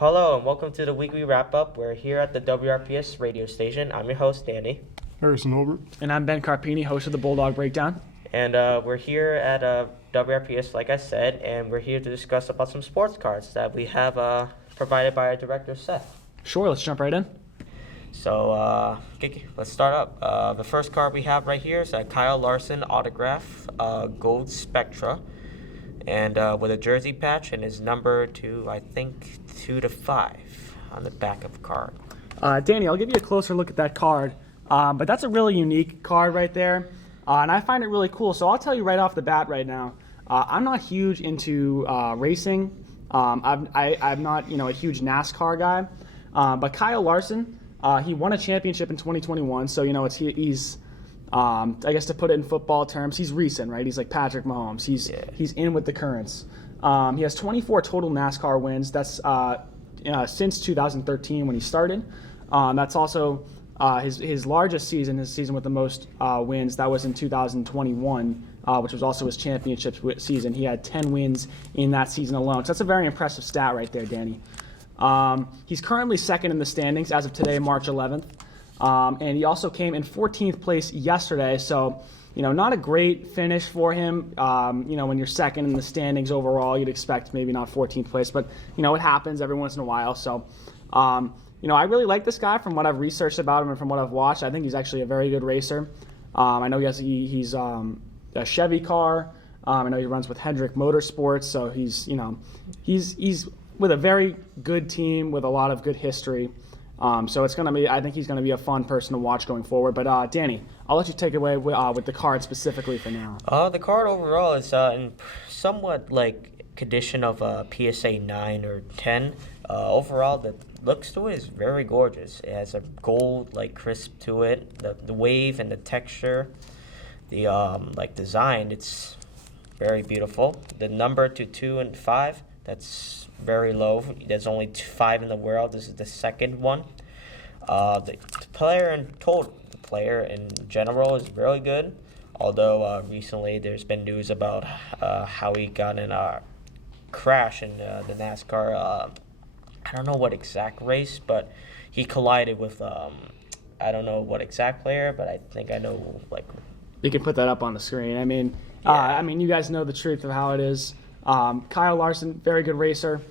Hello and welcome to the weekly wrap-up. We're here at the WRPS radio station. I'm your host, Danny. Harrison Holbrook. And I'm Ben Carpine, host of the Bulldog Breakdown. And we're here at WRPS, like I said, and we're here to discuss about some sports cards that we have provided by our director, Seth. Sure, let's jump right in. So let's start up. The first card we have right here is a Kyle Larson autograph, Gold Spectra, and with a jersey patch and his number to, I think, 2 to 5 on the back of the card. Danny, I'll give you a closer look at that card, but that's a really unique card right there, and I find it really cool. So I'll tell you right off the bat right now, I'm not huge into racing. I'm not a huge NASCAR guy, but Kyle Larson, he won a championship in 2021, so he's I guess to put it in football terms, he's recent, right? He's like Patrick Mahomes. He's in with the currents. He has 24 total NASCAR wins. That's since 2013 when he started. That's also his largest season, his season with the most wins. That was in 2021, which was also his championship season. He had 10 wins in that season alone. So that's a very impressive stat right there, Danny. He's currently second in the standings as of today, March 11th. And he also came in 14th place yesterday. So, not a great finish for him. When you're second in the standings overall, you'd expect maybe not 14th place, but, it happens every once in a while. So, I really like this guy from what I've researched about him and from what I've watched. I think he's actually a very good racer. I know he's a Chevy car. I know he runs with Hendrick Motorsports. So he's with a very good team with a lot of good history. So I think he's going to be a fun person to watch going forward. But Danny, I'll let you take it away with the card specifically for now. The card overall is in somewhat like condition of a PSA 9 or 10. Overall, the looks to it is very gorgeous. It has a gold crisp to it. The wave and the texture, the design, it's very beautiful. The number to 2 and 5, that's very low. There's only 5 in the world. This is the second one. The player in general is really good. Although recently there's been news about how he got in a crash in the NASCAR. I don't know what exact race, but he collided with I don't know what exact player, but I think I know You can put that up on the screen. You guys know the truth of how it is. Kyle Larson, very good racer.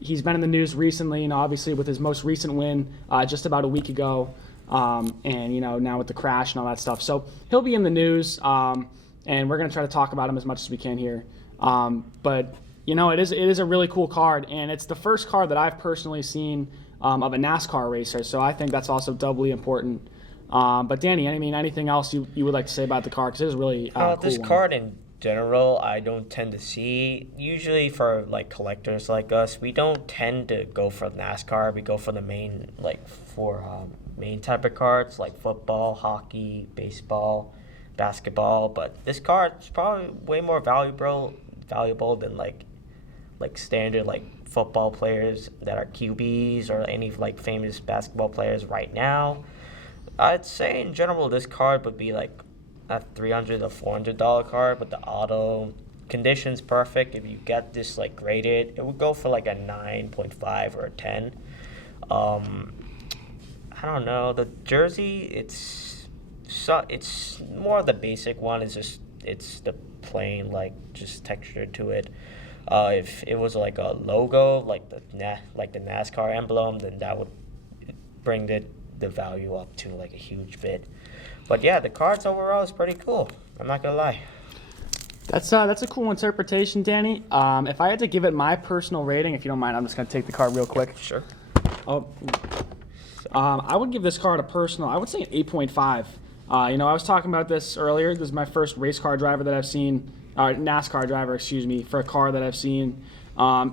He's been in the news recently, obviously with his most recent win just about a week ago, and now with the crash and all that stuff. So he'll be in the news, and we're going to try to talk about him as much as we can here. But it is a really cool card, and it's the first card that I've personally seen of a NASCAR racer. So I think that's also doubly important. But Danny, anything else you would like to say about the card? Because it is really cool. This card in general, I don't tend to see. Usually for collectors like us, we don't tend to go for NASCAR. We go for the main main type of cards like football, hockey, baseball, basketball. But this card is probably way more valuable than standard football players that are QBs or any famous basketball players right now. I'd say in general this card would be a $300 to $400 card, but the auto condition's perfect. If you get this graded, it would go for a 9.5 or a 10. I don't know. The jersey, it's more of the basic one. It's the plain just texture to it. If it was a logo the NASCAR emblem, then that would bring the value up to a huge bit. But yeah, the cards overall is pretty cool. I'm not gonna lie. That's a cool interpretation, Danny. If I had to give it my personal rating, if you don't mind, I'm just gonna take the card real quick. Sure. I would give this card I would say an 8.5. I was talking about this earlier. This is my first race car driver that I've seen, NASCAR driver, for a car that I've seen.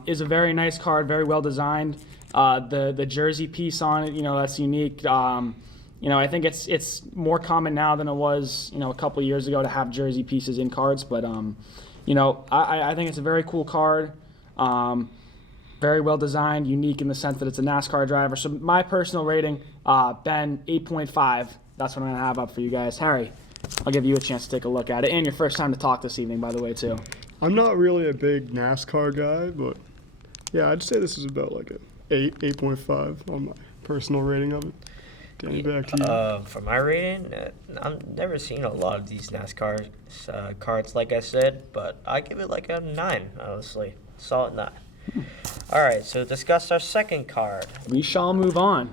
Is a very nice card, very well designed. The jersey piece on it, that's unique. I think it's more common now than it was, a couple of years ago to have jersey pieces in cards. But, I think it's a very cool card. Very well designed, unique in the sense that it's a NASCAR driver. So my personal rating, Ben, 8.5. That's what I'm going to have up for you guys. Harry, I'll give you a chance to take a look at it. And your first time to talk this evening, by the way, too. I'm not really a big NASCAR guy, but Yeah, I'd say this is about like a 8.5 on my personal rating of it. Danny, back to you. For my rating, I've never seen a lot of these NASCAR cards, like I said, but I give it like a 9, honestly. Solid 9. All right, so discuss our second card. We shall move on.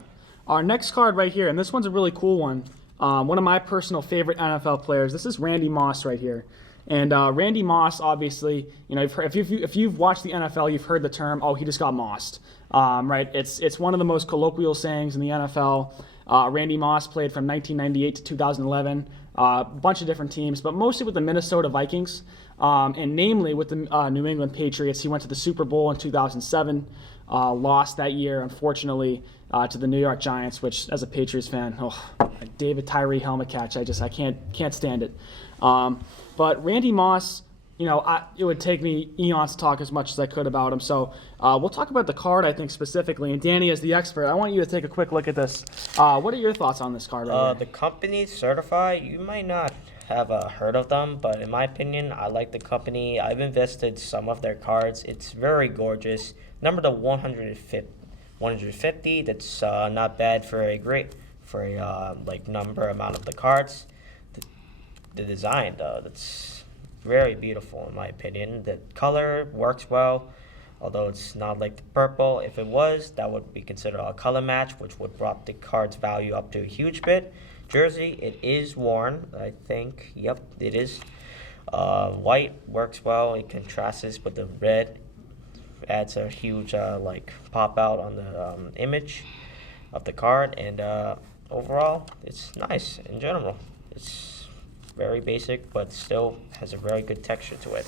Our next card right here, and this one's a really cool one. One of my personal favorite NFL players. This is Randy Moss right here. And Randy Moss, obviously, if you've watched the NFL, you've heard the term, "Oh, he just got mossed." Right? It's one of the most colloquial sayings in the NFL. Randy Moss played from 1998 to 2011, a bunch of different teams, but mostly with the Minnesota Vikings, and namely with the New England Patriots. He went to the Super Bowl in 2007, lost that year, unfortunately, to the New York Giants, which, as a Patriots fan, David Tyree helmet catch, I can't stand it. But Randy Moss, it would take me eons to talk as much as I could about him. So we'll talk about the card, I think, specifically. And Danny, as the expert, I want you to take a quick look at this. What are your thoughts on this card right here? The company Certify, you might not have heard of them, but in my opinion, I like the company. I've invested some of their cards. It's very gorgeous. Number to 150. That's not bad for a number amount of the cards. The design, though, that's very beautiful in my opinion. The color works well, although it's not like the purple. If it was, that would be considered a color match, which would drop the card's value up to a huge bit. Jersey, it is worn, I think. Yep, it is. White works well. It contrasts with the red. Adds a huge pop out on the image of the card, and overall, it's nice in general. It's very basic, but still has a very good texture to it.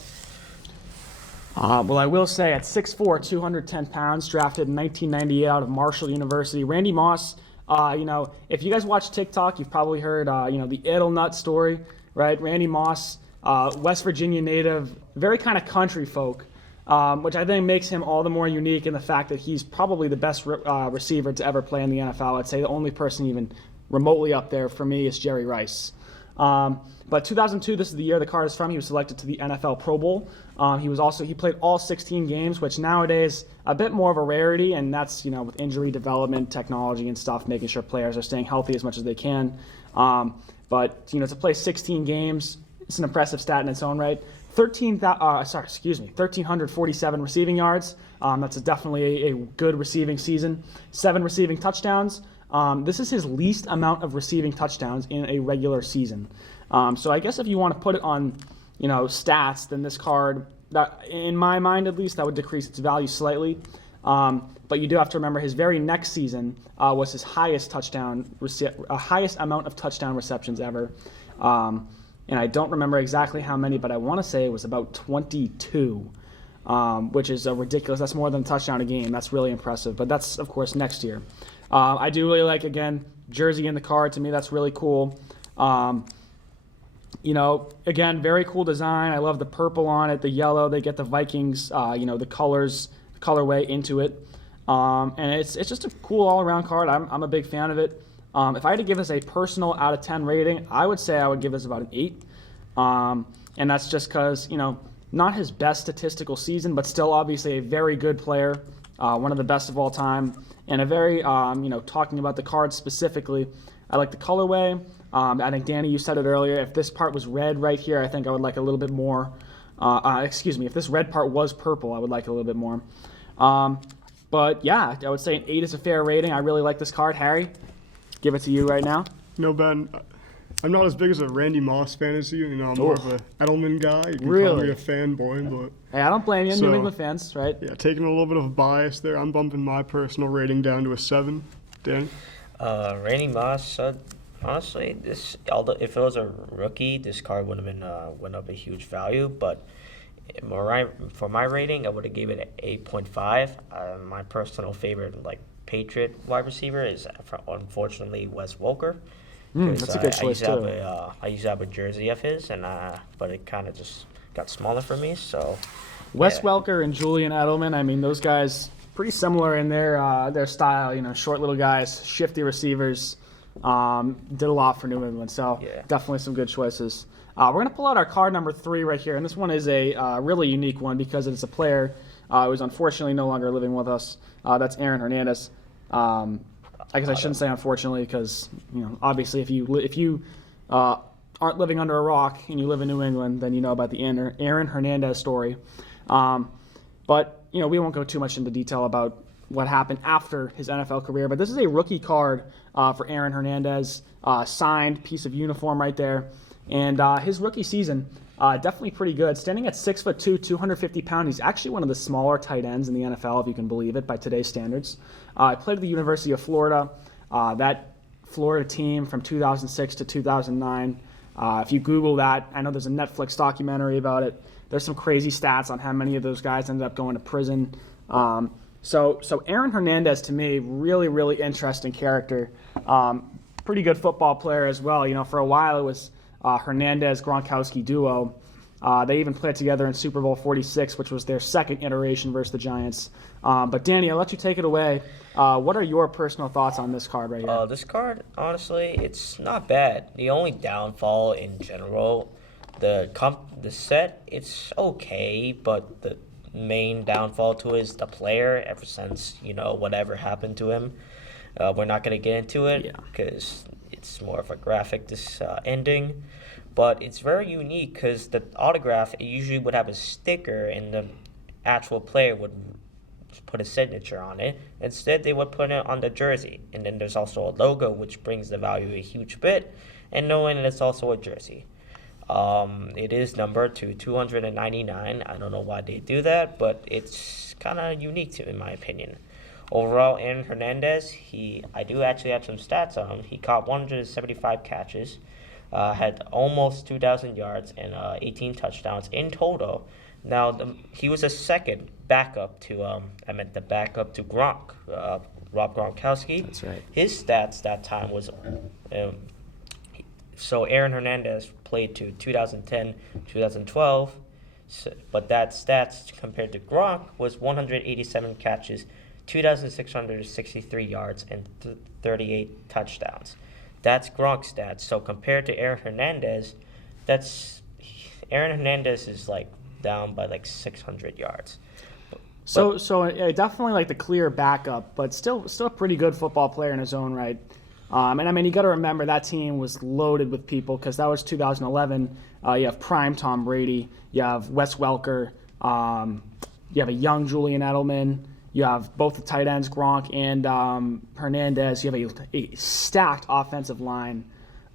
Well, I will say at 6'4", 210 pounds, drafted in 1998 out of Marshall University, Randy Moss, if you guys watch TikTok, you've probably heard, the Edelnut story, right? Randy Moss, West Virginia native, very kind of country folk, which I think makes him all the more unique in the fact that he's probably the best receiver to ever play in the NFL. I'd say the only person even remotely up there for me is Jerry Rice. But 2002, this is the year the card is from. He was selected to the NFL Pro Bowl. He played all 16 games, which nowadays a bit more of a rarity, and that's with injury development, technology, and stuff, making sure players are staying healthy as much as they can. But to play 16 games, it's an impressive stat in its own right. 1,347 receiving yards. That's definitely a good receiving season. 7 receiving touchdowns. This is his least amount of receiving touchdowns in a regular season. So I guess if you want to put it on, stats, then this card, that, in my mind at least, that would decrease its value slightly. But you do have to remember his very next season was his highest amount of touchdown receptions ever. And I don't remember exactly how many, but I want to say it was about 22, which is ridiculous. That's more than a touchdown a game. That's really impressive. But that's, of course, next year. I do really like, again, jersey in the card. To me, that's really cool. Again, very cool design. I love the purple on it, the yellow. They get the Vikings, the colorway into it. And it's just a cool all-around card. I'm a big fan of it. If I had to give this a personal out of 10 rating, I would say I would give this about an 8. And that's just because, not his best statistical season, but still obviously a very good player, one of the best of all time. And a very, talking about the card specifically, I like the colorway. I think, Danny, you said it earlier. If this part was red right here, I think I would like a little bit more. If this red part was purple, I would like a little bit more. But yeah, I would say an 8 is a fair rating. I really like this card. Harry, give it to you right now. Ben, I'm not as big as a Randy Moss fan as you. I'm more of a Edelman guy. You can call me a fanboy, but hey, I don't blame you. New England fans, right? Yeah, taking a little bit of a bias there. I'm bumping my personal rating down to a 7. Danny? Randy Moss, honestly, although if it was a rookie, this card would have been went up a huge value. But for my rating, I would have gave it an 8.5. My personal favorite, Patriot wide receiver is unfortunately Wes Welker. That's a good choice too. I used to have a jersey of his, but it kind of just got smaller for me. So Wes Welker and Julian Edelman, I mean, those guys pretty similar in their style. Short little guys, shifty receivers. Did a lot for New England, so definitely some good choices. We're gonna pull out our card number 3 right here, and this one is a really unique one because it's a player who's unfortunately no longer living with us. That's Aaron Hernandez. I guess I shouldn't say unfortunately because, obviously if you aren't living under a rock and you live in New England, then you know about the Aaron Hernandez story. But, we won't go too much into detail about what happened after his NFL career. But this is a rookie card for Aaron Hernandez, signed piece of uniform right there. And his rookie season, definitely pretty good. Standing at 6'2", 250 pounds, he's actually one of the smaller tight ends in the NFL, if you can believe it, by today's standards. He played at the University of Florida. That Florida team from 2006 to 2009. If you Google that, I know there's a Netflix documentary about it. There's some crazy stats on how many of those guys ended up going to prison. So Aaron Hernandez, to me, really, really interesting character. Pretty good football player as well. For a while it was Hernandez-Gronkowski duo. They even played together in Super Bowl 46, which was their second iteration versus the Giants. But Danny, I'll let you take it away. What are your personal thoughts on this card right here? This card, honestly, it's not bad. The only downfall in general, the set, it's okay, but the main downfall to it is the player. Ever since whatever happened to him, we're not gonna get into it because it's more of a graphic ending. But it's very unique because the autograph, it usually would have a sticker and the actual player would put a signature on it. Instead, they would put it on the jersey. And then there's also a logo, which brings the value a huge bit. And knowing that it's also a jersey. It is numbered to 299. I don't know why they do that, but it's kind of unique in my opinion. Overall, Aaron Hernandez, I do actually have some stats on him. He caught 175 catches, had almost 2,000 yards and 18 touchdowns in total. Now, he was a second backup to Gronk, Rob Gronkowski. That's right. His stats that time was, so Aaron Hernandez played to 2010, 2012, but that stats compared to Gronk was 187 catches, 2,663 yards, and 38 touchdowns. That's Gronk's stats. So compared to Aaron Hernandez, Aaron Hernandez is down by 600 yards. So definitely the clear backup, but still a pretty good football player in his own right. And you got to remember that team was loaded with people because that was 2011. You have prime Tom Brady, you have Wes Welker, you have a young Julian Edelman, you have both the tight ends Gronk and Hernandez. You have a stacked offensive line.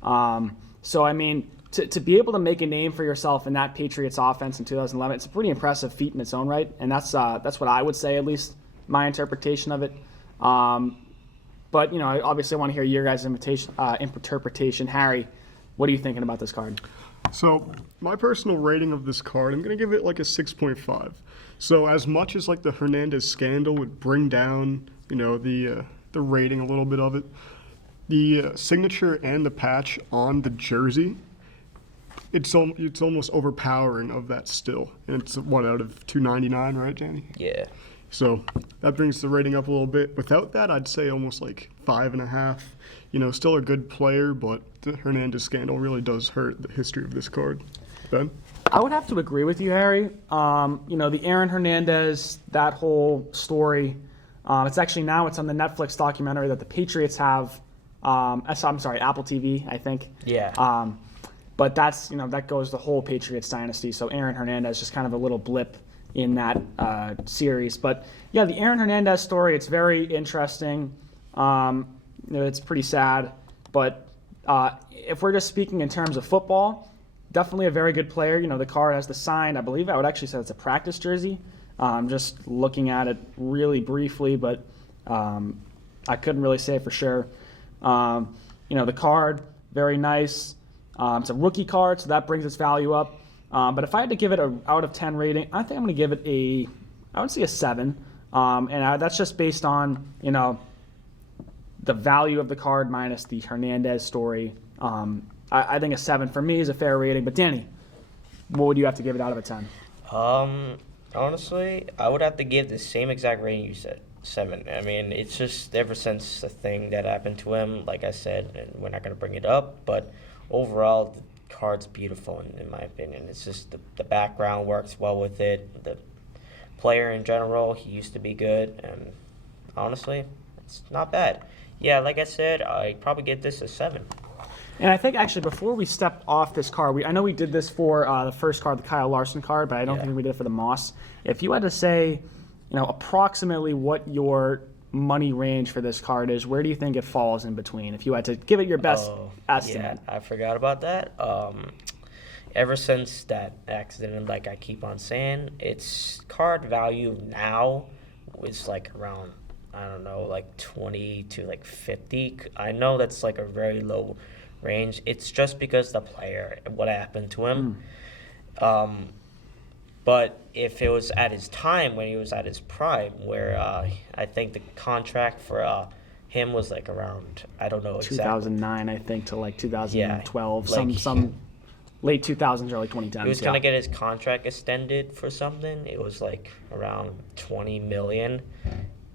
To be able to make a name for yourself in that Patriots offense in 2011, it's a pretty impressive feat in its own right, and that's what I would say, at least my interpretation of it. But I obviously want to hear your guys' interpretation. Harry, what are you thinking about this card? So my personal rating of this card, I'm going to give it a 6.5. So as much as the Hernandez scandal would bring down the rating a little bit of it, the signature and the patch on the jersey, it's almost overpowering of that still. And it's what, out of 299, right, Danny? Yeah. So that brings the rating up a little bit. Without that, I'd say almost 5.5. Still a good player, but the Hernandez scandal really does hurt the history of this card. Ben? I would have to agree with you, Harry. The Aaron Hernandez, that whole story, it's on the Netflix documentary that the Patriots have. I'm sorry, Apple TV, I think. Yeah. But that's, that goes the whole Patriots dynasty. So Aaron Hernandez just kind of a little blip in that series. But yeah, the Aaron Hernandez story, it's very interesting. It's pretty sad. But if we're just speaking in terms of football, definitely a very good player. The card has the sign. I believe I would actually say it's a practice jersey. Just looking at it really briefly, but I couldn't really say for sure. The card, very nice. It's a rookie card, so that brings its value up. But if I had to give it an out of 10 rating, I think I'm going to give it I would say a 7. That's just based on, the value of the card minus the Hernandez story. I think a 7 for me is a fair rating. But Danny, what would you have to give it out of a 10? Honestly, I would have to give the same exact rating you said, 7. It's just ever since the thing that happened to him, like I said, and we're not going to bring it up, but overall, the card's beautiful in my opinion. It's just the background works well with it. The player in general. He used to be good, and honestly, it's not bad. Yeah, like I said, I'd probably give this a 7. And I think actually before we step off this card, I know we did this for the first card, the Kyle Larson card, but I don't think we did it for the Moss. If you had to say, approximately what your money range for this card is, where do you think it falls in between? If you had to give it your best estimate. Yeah, I forgot about that. Ever since that accident, like I keep on saying, its card value now is like around, I don't know, like 20 to like 50. I know that's like a very low range. It's just because the player, what happened to him. But if it was at his time, when he was at his prime, where I think the contract for him was like around, I don't know exactly. 2009, I think, to like 2012, like some late 2000s, early 2010s. He was going to get his contract extended for something. It was like around 20 million.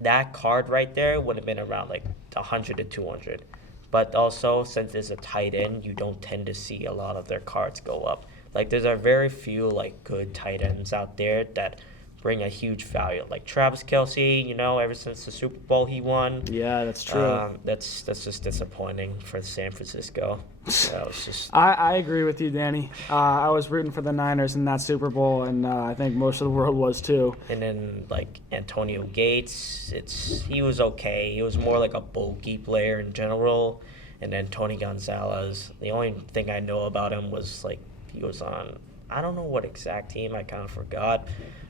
That card right there would have been around like 100 to 200. But also, since it's a tight end, you don't tend to see a lot of their cards go up. Like, there's a very few, like, good tight ends out there that bring a huge value. Like Travis Kelce, ever since the Super Bowl he won. Yeah, that's true. That's just disappointing for San Francisco. That was just... I agree with you, Danny. I was rooting for the Niners in that Super Bowl, and I think most of the world was too. And then, like, Antonio Gates, he was okay. He was more like a bulky player in general. And then Tony Gonzalez, the only thing I know about him was, like, he was on, I don't know what exact team, I kind of forgot.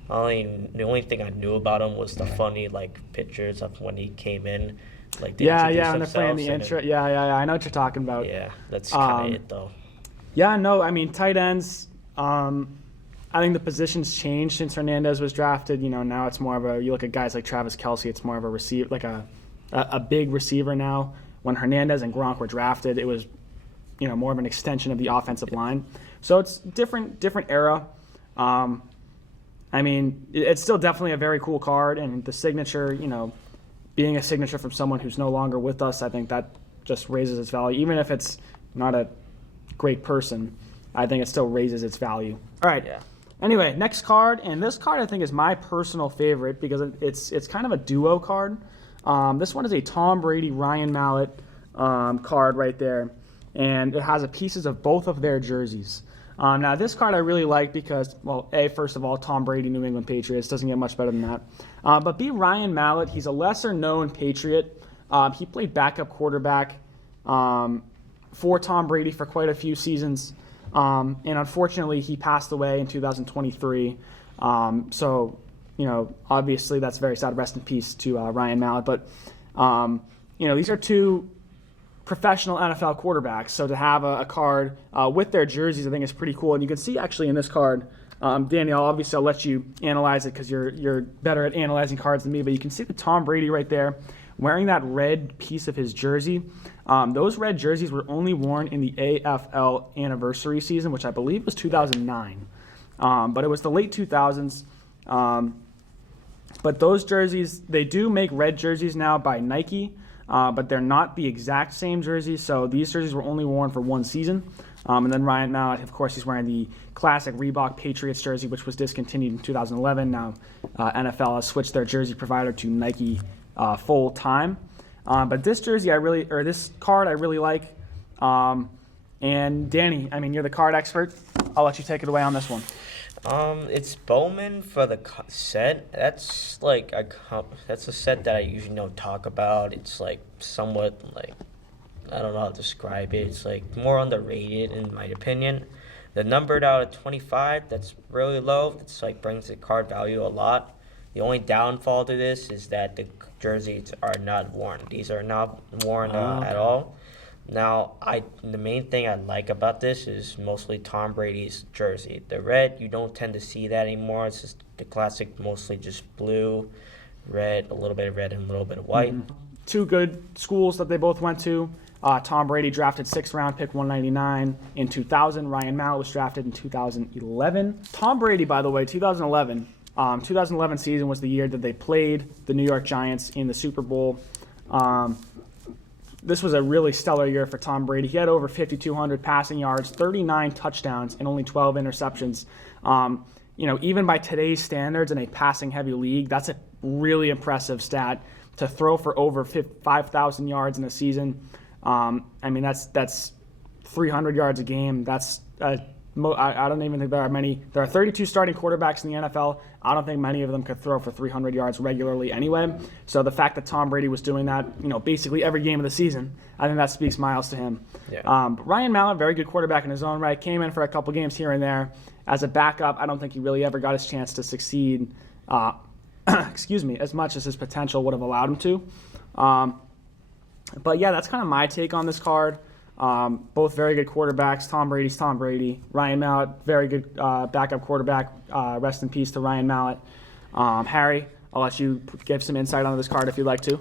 The only thing I knew about him was the funny, like, pictures of when he came in. Like, they when they're playing the intro. Yeah, I know what you're talking about. Yeah, that's kind of it, though. Yeah, no, I mean, tight ends, I think the position's changed since Hernandez was drafted. Now it's more of you look at guys like Travis Kelce, it's more of a receiver, like a big receiver now. When Hernandez and Gronk were drafted, it was, more of an extension of the offensive line. So it's different era. I mean, it's still definitely a very cool card, and the signature, being a signature from someone who's no longer with us, I think that just raises its value. Even if it's not a great person, I think it still raises its value. All right. Yeah. Anyway, next card, and this card I think is my personal favorite because it's kind of a duo card. This one is a Tom Brady, Ryan Mallett card right there, and it has pieces of both of their jerseys. Now, this card I really like because, well, first of all, Tom Brady, New England Patriots, doesn't get much better than that. But B, Ryan Mallett, he's a lesser-known Patriot. He played backup quarterback for Tom Brady for quite a few seasons. And unfortunately, he passed away in 2023. So, obviously that's very sad. Rest in peace to Ryan Mallett. But, these are two professional NFL quarterbacks, so to have a card with their jerseys, I think is pretty cool. And you can see actually in this card, Danny, I'll let you analyze it because you're better at analyzing cards than me, but you can see the Tom Brady right there wearing that red piece of his jersey. Those red jerseys were only worn in the AFL anniversary season, which I believe was 2009. But it was the late 2000s. But those jerseys, they do make red jerseys now by Nike, but they're not the exact same jerseys. So these jerseys were only worn for one season. And then Ryan Mallett, of course, he's wearing the classic Reebok Patriots jersey, which was discontinued in 2011. Now NFL has switched their jersey provider to Nike full time. But this jersey this card I really like. And Danny, I mean, you're the card expert. I'll let you take it away on this one. It's Bowman for the set. That's like that's a set that I usually don't talk about. It's like somewhat like, I don't know how to describe it. It's like more underrated in my opinion. The numbered out of 25, that's really low. It's like brings the card value a lot. The only downfall to this is that the jerseys are not worn. These are not worn at all. Now, the main thing I like about this is mostly Tom Brady's jersey. The red, you don't tend to see that anymore. It's just the classic, mostly just blue, red, a little bit of red, and a little bit of white. Mm-hmm. Two good schools that they both went to. Tom Brady drafted 6th round pick 199 in 2000. Ryan Mallett was drafted in 2011. Tom Brady, by the way, 2011 season was the year that they played the New York Giants in the Super Bowl. This was a really stellar year for Tom Brady. He had over 5,200 passing yards, 39 touchdowns, and only 12 interceptions. even by today's standards in a passing-heavy league, that's a really impressive stat to throw for over 5,000 yards in a season. That's 300 yards a game. That's I don't even think there are many. There are 32 starting quarterbacks in the NFL. I don't think many of them could throw for 300 yards regularly anyway. So the fact that Tom Brady was doing that, basically every game of the season, I think that speaks miles to him. Yeah. But Ryan Mallett, very good quarterback in his own right, came in for a couple games here and there. As a backup, I don't think he really ever got his chance to succeed, as much as his potential would have allowed him to. But yeah, that's kind of my take on this card. Both very good quarterbacks. Tom Brady's Tom Brady. Ryan Mallett, very good backup quarterback. Rest in peace to Ryan Mallett. Harry, I'll let you give some insight on this card if you'd like to.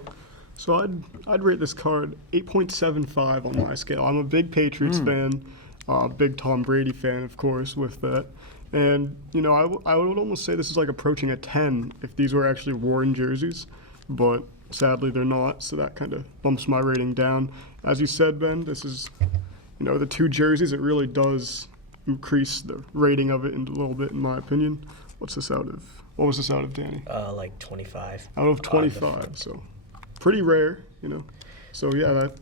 So I'd rate this card 8.75 on my scale. I'm a big Patriots fan, big Tom Brady fan, of course, with that. And, I would almost say this is like approaching a 10 if these were actually worn jerseys. But sadly, they're not, so that kind of bumps my rating down. As you said, Ben, this is, the two jerseys, it really does increase the rating of it a little bit, in my opinion. What was this out of, Danny? Like 25. Out of 25, so pretty rare, So, yeah, that's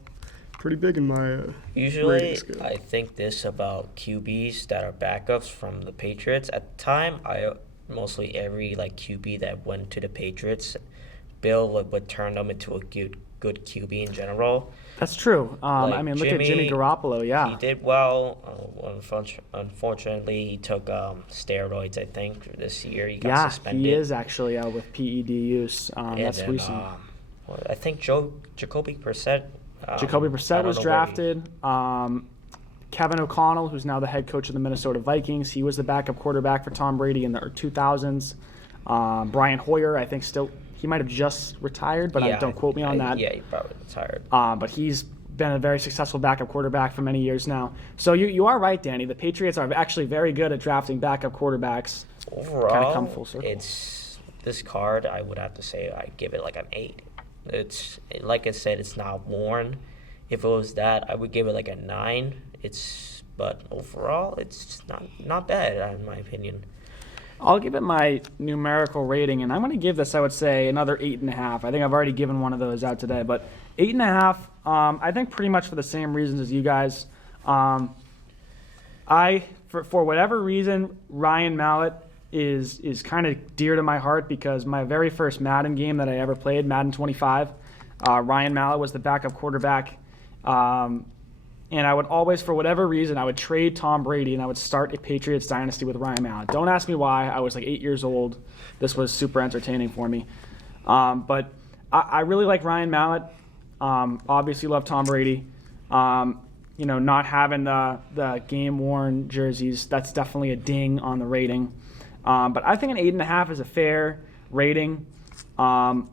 pretty big in my Usually, rating scale. I think this about QBs that are backups from the Patriots. At the time, mostly every QB that went to the Patriots, Bill would turn them into a good QB in general. That's true. Look at Jimmy Garoppolo, yeah. He did well. Unfortunately, he took steroids, I think, this year. He got suspended. He is actually out with PED use. That's recent. I think Jacoby Brissett. Jacoby Brissett was drafted. Kevin O'Connell, who's now the head coach of the Minnesota Vikings, he was the backup quarterback for Tom Brady in the 2000s. Brian Hoyer, I think he might have just retired, but don't quote me on that. Yeah, he probably retired. But he's been a very successful backup quarterback for many years now. So you are right, Danny. The Patriots are actually very good at drafting backup quarterbacks. Overall, kind of come full circle. This card, I would have to say I give it like an 8. It's like I said, it's not worn. If it was that, I would give it like a 9. But overall, it's not bad in my opinion. I'll give it my numerical rating, and I'm going to give this, I would say, another 8.5. I think I've already given one of those out today, but 8.5. I think pretty much for the same reasons as you guys. For whatever reason, Ryan Mallett is kind of dear to my heart because my very first Madden game that I ever played, Madden 25, Ryan Mallett was the backup quarterback. And I would always, for whatever reason, I would trade Tom Brady and I would start a Patriots dynasty with Ryan Mallett. Don't ask me why. I was like 8 years old. This was super entertaining for me. But I really like Ryan Mallett. Obviously love Tom Brady. Not having the game-worn jerseys, that's definitely a ding on the rating. But I think an 8.5 is a fair rating. And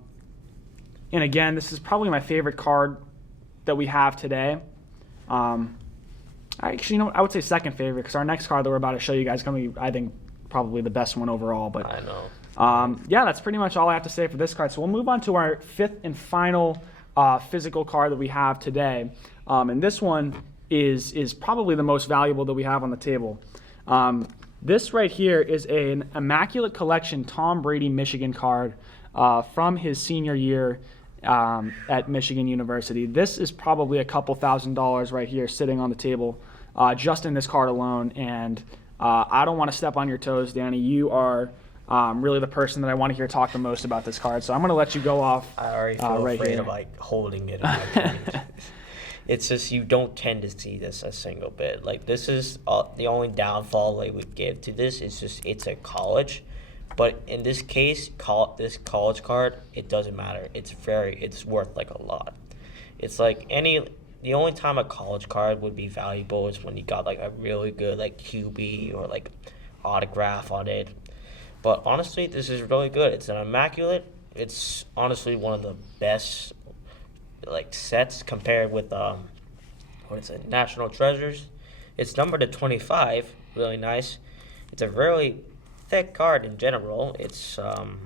again, this is probably my favorite card that we have today. Actually, I would say second favorite because our next card that we're about to show you guys is going to be, I think, probably the best one overall. But I know. Yeah, that's pretty much all I have to say for this card. So we'll move on to our fifth and final physical card that we have today. And this one is probably the most valuable that we have on the table. This right here is an Immaculate Collection Tom Brady Michigan card from his senior year at Michigan University. This is probably a couple $1,000s right here sitting on the table just in this card alone. And I don't want to step on your toes, Danny. You are really the person that I want to hear talk the most about this card. So I'm going to let you go off. I already feel right afraid here. of holding it in my hand. It's just you don't tend to see this a single bit. This is the only downfall I would give to this is just it's a college. But in this case, this college card, it doesn't matter. It's worth a lot. It's the only time a college card would be valuable is when you got a really good QB or autograph on it. But honestly, this is really good. It's an Immaculate. It's honestly one of the best sets compared with National Treasures. It's numbered to 25, really nice. It's a really thick card in general. It's the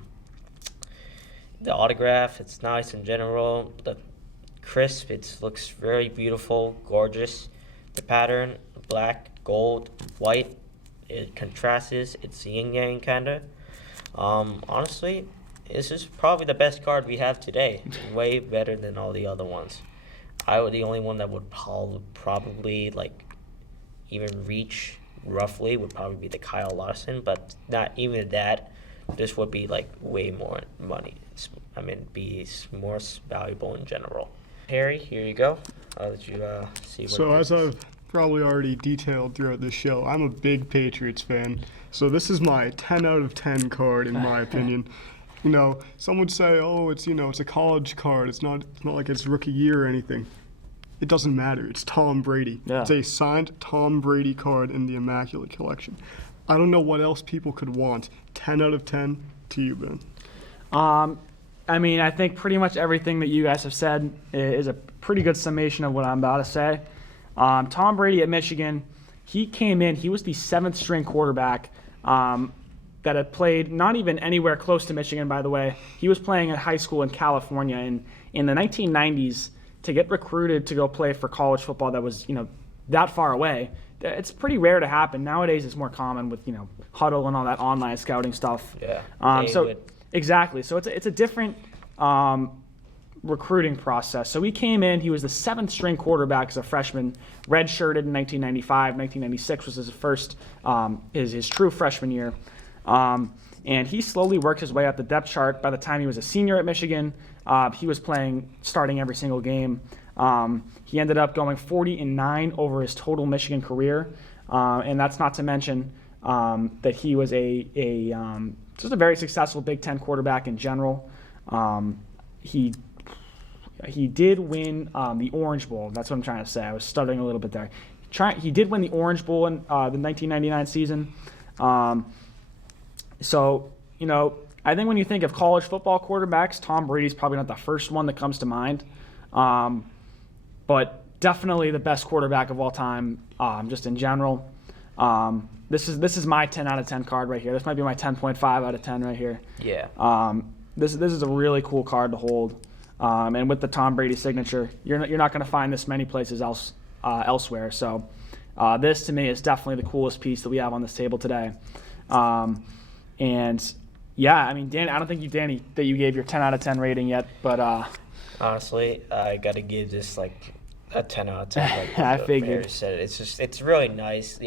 autograph, it's nice in general. The crisp, it looks very beautiful, gorgeous. The pattern, black, gold, white, It contrasts, it's yin yang kind of. Honestly, this is probably the best card we have today. Way better than all the other ones. The only one that would probably like even reach roughly would probably be the Kyle Larson, but not even that. This would be like way more money. Be more valuable in general. Harry, here you go. I'll let you see what. So as I've probably already detailed throughout this show, I'm a big Patriots fan. So this is my 10 out of 10 card in my opinion. You know, some would say, oh, it's a college card. It's not like it's rookie year or anything. It doesn't matter. It's Tom Brady. Yeah. It's a signed Tom Brady card in the Immaculate Collection. I don't know what else people could want. 10 out of 10 to you, Ben. I think pretty much everything that you guys have said is a pretty good summation of what I'm about to say. Tom Brady at Michigan, he came in, he was the 7th string quarterback that had played not even anywhere close to Michigan, by the way. He was playing at high school in California. And in the 1990s, to get recruited to go play for college football that was, that far away, it's pretty rare to happen. Nowadays, it's more common with, Huddle and all that online scouting stuff. Yeah. Exactly. So it's a different recruiting process. So he came in, he was the 7th string quarterback as a freshman, redshirted in 1995. 1996 was his first, his true freshman year. And he slowly worked his way up the depth chart. By the time he was a senior at Michigan, he was starting every single game. He ended up going 40-9 over his total Michigan career. And that's not to mention that he was just a very successful Big Ten quarterback in general. He did win the Orange Bowl. That's what I'm trying to say. I was stuttering a little bit there. He did win the Orange Bowl in the 1999 season. So, I think when you think of college football quarterbacks, Tom Brady's probably not the first one that comes to mind. But definitely the best quarterback of all time, just in general. This is my 10 out of 10 card right here. This might be my 10.5 out of 10 right here. Yeah. This is a really cool card to hold. And with the Tom Brady signature, you're not going to find this many places elsewhere. So this to me is definitely the coolest piece that we have on this table today. And yeah, Danny, I don't think Danny, that you gave your 10 out of 10 rating yet, but honestly, I gotta give this like a 10 out of 10. Like I figured. Mary said, it's really nice.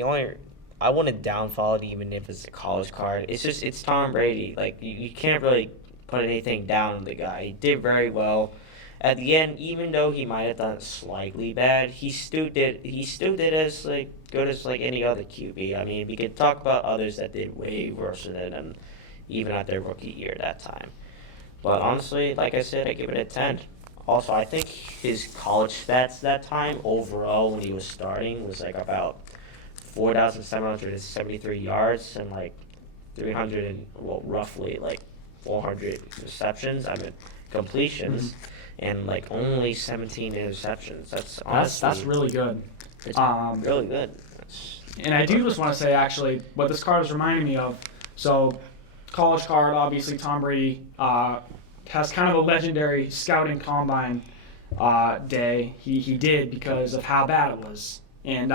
I wouldn't downfall it even if it's a college card. It's Tom Brady. Like you can't really put anything down on the guy. He did very well. At the end, even though he might have done slightly bad, he still did as like good as like any other QB. We could talk about others that did way worse than him, even at their rookie year that time. But honestly, like I said, I give it a 10. Also, I think his college stats that time overall when he was starting was like about 4,773 yards and like 400 receptions. Completions. And like only 17 interceptions. That's really good. It's really good. And I do just want to say actually what this card is reminding me of. So, college card, obviously Tom Brady has kind of a legendary scouting combine day. He did because of how bad it was, and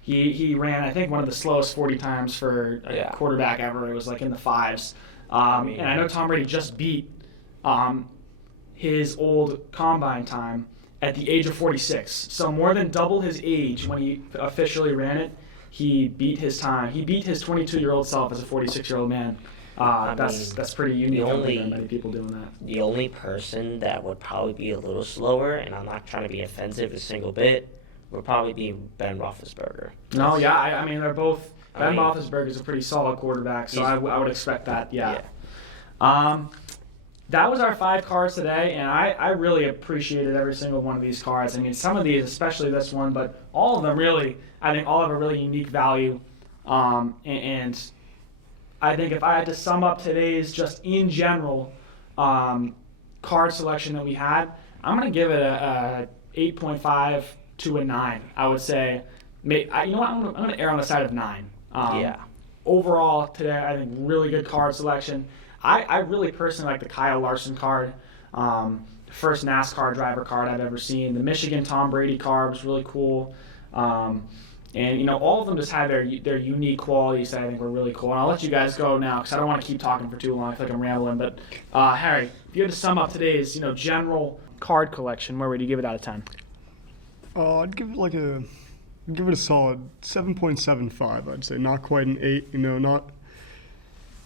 he ran I think one of the slowest 40 times for a quarterback ever. It was like in the 5s. And I know Tom Brady just beat his old combine time at the age of 46. So more than double his age when he officially ran it. He beat his time. He beat his 22-year-old self as a 46-year-old man. That's pretty unique. I don't think there are many people doing that. The only person that would probably be a little slower, and I'm not trying to be offensive a single bit, would probably be Ben Roethlisberger. No, yeah, they're both. Ben Roethlisberger is a pretty solid quarterback, so I would expect that. Yeah. That was our 5 cards today, and I really appreciated every single one of these cards. Some of these, especially this one, but all of them really, I think all have a really unique value. And I think if I had to sum up today's just in general card selection that we had, I'm going to give it a 8.5 to a 9. I would say, you know what, I'm going to err on the side of 9. Overall today, I think really good card selection. I really personally like the Kyle Larson card, first NASCAR driver card I've ever seen. The Michigan Tom Brady card was really cool. And, all of them just had their unique qualities that I think were really cool. And I'll let you guys go now because I don't want to keep talking for too long. I feel like I'm rambling. But, Harry, if you had to sum up today's, general card collection, where would you give it out of 10? I'd give it a solid 7.75. I'd say not quite an 8.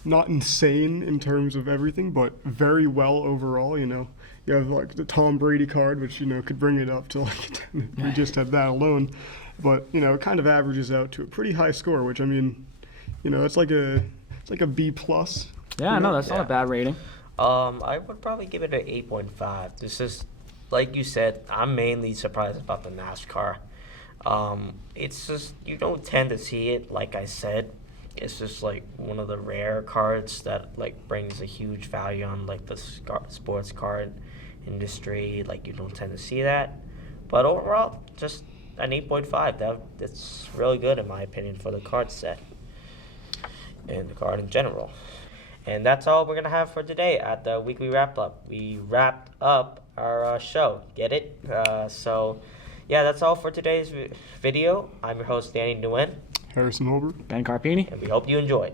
Not insane in terms of everything, but very well overall. You have like the Tom Brady card, which could bring it up to like 10 if we just had that alone. But it kind of averages out to a pretty high score, which it's like a B plus. Yeah, no, that's not a bad rating. I would probably give it an 8.5. This is, like you said, I'm mainly surprised about the NASCAR. It's just, you don't tend to see it, like I said. It's just like one of the rare cards that like brings a huge value on like the sports card industry. Like you don't tend to see that. But overall, just an 8.5. That's really good in my opinion for the card set and the card in general. And that's all we're gonna have for today at the weekly wrap up. We wrapped up our show. Get it? So yeah, that's all for today's video. I'm your host Danny Nguyen. Harrison Holbrook. Ben Carpine. And we hope you enjoyed.